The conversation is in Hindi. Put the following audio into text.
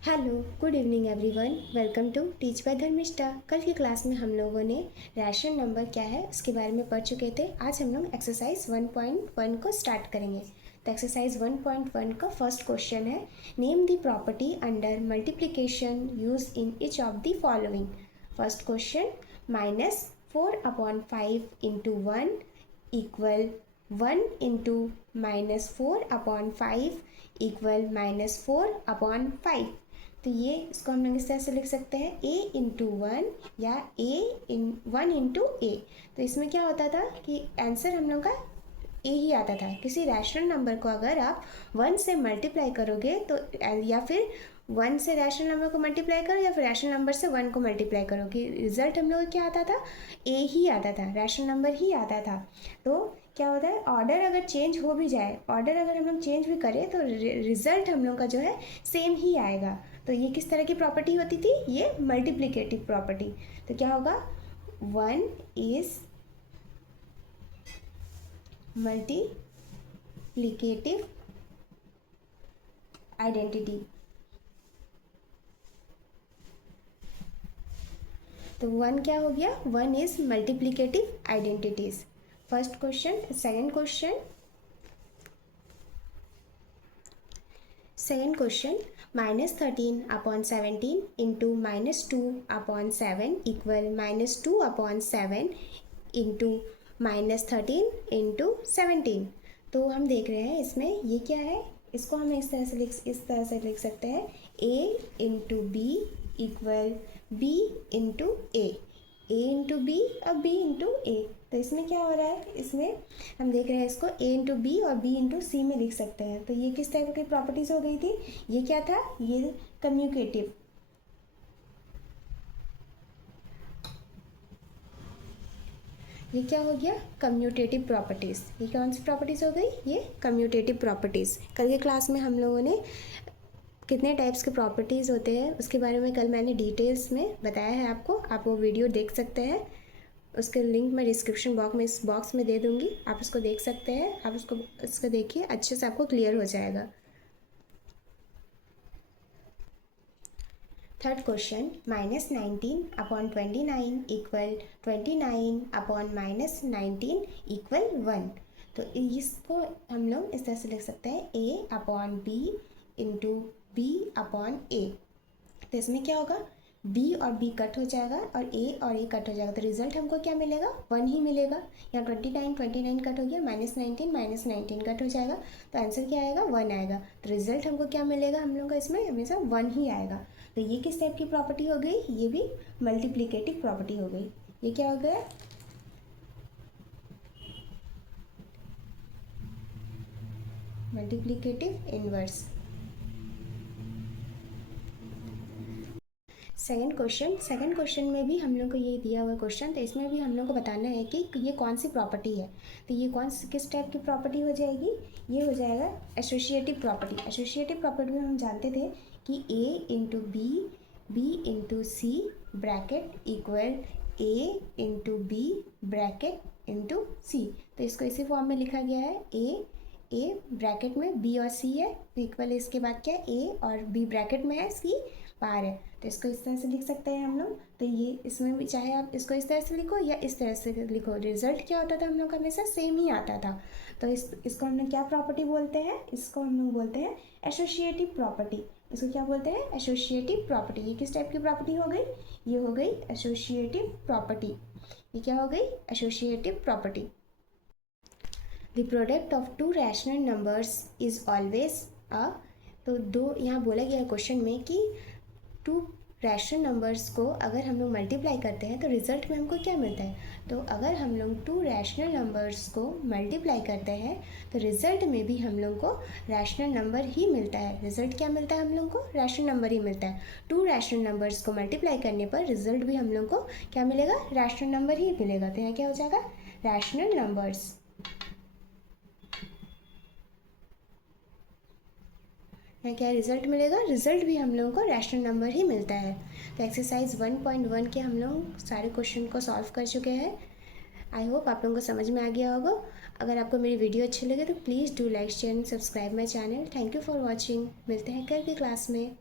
Hello, good evening everyone. Welcome to teach by Dharmishtha. कल की क्लास में हम लोगों ने रैशनल नंबर क्या है उसके बारे में पढ़ चुके थे। आज हम लोग एक्सरसाइज 1.1 को स्टार्ट करेंगे। तो एक्सरसाइज 1.1 का फर्स्ट क्वेश्चन है, name the property under multiplication use in each of the following. First question, -4/5 into 1 equal 1 into -4/5 equal -4/5। तो ये इसको हम लोग इस तरह से लिख सकते हैं a/1 या a/1 तो इसमें क्या होता था कि आंसर हम लोग का ए ही आता था। किसी रैशनल नंबर को अगर आप 1 से मल्टीप्लाई करोगे तो या फिर 1 से रैशनल नंबर को मल्टीप्लाई करो या फिर रैशनल नंबर से 1 को मल्टीप्लाई करो कि रिजल्ट हम लोग को क्या आता था, ए ही आता था, रैशनल नंबर ही आता था। तो क्या होता है, ऑर्डर अगर चेंज हो भी जाए, ऑर्डर अगर हम लोग चेंज भी करें तो रिजल्ट हम लोग का जो है सेम ही आएगा। तो ये किस तरह की प्रॉपर्टी होती थी, ये मल्टीप्लिकेटिव प्रॉपर्टी। तो क्या होगा, 1 इज मल्टीप्लिकेटिव आइडेंटिटी। तो 1 क्या हो गया, 1 is multiplicative identities. First question. Second question, -13/17 into -2/7 equal -2/7 into -13/17। तो हम देख रहे हैं इसमें ये क्या है, इसको हम इस तरह से लिख सकते हैं, a/b इक्वल b/a, a/b और b/a। तो इसमें क्या हो रहा है, इसमें हम देख रहे हैं इसको a/b और b/c में लिख सकते हैं। तो ये किस टाइप की प्रॉपर्टीज हो गई थी, ये क्या था, ये कम्यूटेटिव। ये क्या हो गया, कम्यूटेटिव प्रॉपर्टीज़। ये कौन सी प्रॉपर्टीज़ हो गई, ये कम्यूटेटिव प्रॉपर्टीज़। कल के क्लास में हम लोगों ने कितने टाइप्स के प्रॉपर्टीज़ होते हैं उसके बारे में कल मैंने डिटेल्स में बताया है आपको। आप वो वीडियो देख सकते हैं, उसके लिंक मैं डिस्क्रिप्शन बॉक्स में दे दूँगी, आप उसको देख सकते हैं। आप उसको देखिए, अच्छे से आपको क्लियर हो जाएगा। Third question, -19/29 equal 29/-19 equal 1। तो इसको हम लोग इस तरह से लिख सकते हैं, a/b इंटू b/a। तो इसमें क्या होगा, b और b कट हो जाएगा और a और a कट हो जाएगा। तो रिजल्ट हमको क्या मिलेगा, 1 ही मिलेगा। यहाँ 29 कट हो गया, -19 कट हो जाएगा, तो आंसर क्या आएगा, 1 आएगा। तो रिजल्ट हमको क्या मिलेगा, हम लोग का इसमें हमेशा 1 ही आएगा। तो ये किस टाइप की प्रॉपर्टी हो गई, ये भी मल्टीप्लिकेटिव प्रॉपर्टी हो गई। ये क्या हो गया, मल्टीप्लिकेटिव इनवर्स। सेकंड क्वेश्चन में भी हम लोग को ये दिया हुआ क्वेश्चन, तो इसमें भी हम लोग को बताना है कि ये कौन सी प्रॉपर्टी है। तो ये किस टाइप की प्रॉपर्टी हो जाएगी, ये हो जाएगा एसोसिएटिव प्रॉपर्टी। एसोसिएटिव प्रॉपर्टी में हम जानते थे कि a/b b/c bracket equal a/b bracket into c। तो इसको इसी फॉर्म में लिखा गया है, a ब्रैकेट में b और c है, इक्वल इसके बाद क्या है, a और b ब्रैकेट में है, c बाहर है। तो इसको इस तरह से लिख सकते हैं हम लोग। तो ये इसमें भी चाहे आप इसको इस तरह से लिखो या इस तरह से लिखो, रिजल्ट क्या होता था हम लोग का, हमेशा सेम ही आता था। तो इसको हम लोग क्या प्रॉपर्टी बोलते हैं, इसको हम लोग बोलते हैं एसोसिएटिव प्रॉपर्टी। इसको क्या बोलते हैं, एसोसिएटिव प्रॉपर्टी। ये किस टाइप की प्रॉपर्टी हो गई, ये हो गई एसोसिएटिव प्रॉपर्टी। ये क्या हो गई, associative property. The product of to rational numbers is always a. तो दो यहाँ बोला गया क्वेश्चन में कि टू रैशनल नंबर्स को अगर हम लोग मल्टीप्लाई करते हैं तो रिजल्ट में हमको क्या मिलता है। तो अगर हम लोग टू रैशनल नंबर्स को मल्टीप्लाई करते हैं तो रिजल्ट में भी हम लोग को रैशनल नंबर ही मिलता है। रिजल्ट क्या मिलता है, हम लोग को रैशनल नंबर ही मिलता है। टू रैशनल नंबर्स को मल्टीप्लाई करने पर रिजल्ट भी हम लोग को क्या मिलेगा, रैशनल नंबर ही मिलेगा। तो यहाँ क्या हो जाएगा, रैशनल नंबर्स। यहाँ क्या रिजल्ट मिलेगा, रिजल्ट भी हम लोगों को रैशनल नंबर ही मिलता है। तो एक्सरसाइज 1.1 के हम लोग सारे क्वेश्चन को सॉल्व कर चुके हैं। आई होप आप लोगों को समझ में आ गया होगा। अगर आपको मेरी वीडियो अच्छी लगे तो please do like share and subscribe my channel. Thank you for watching. मिलते हैं कल की क्लास में।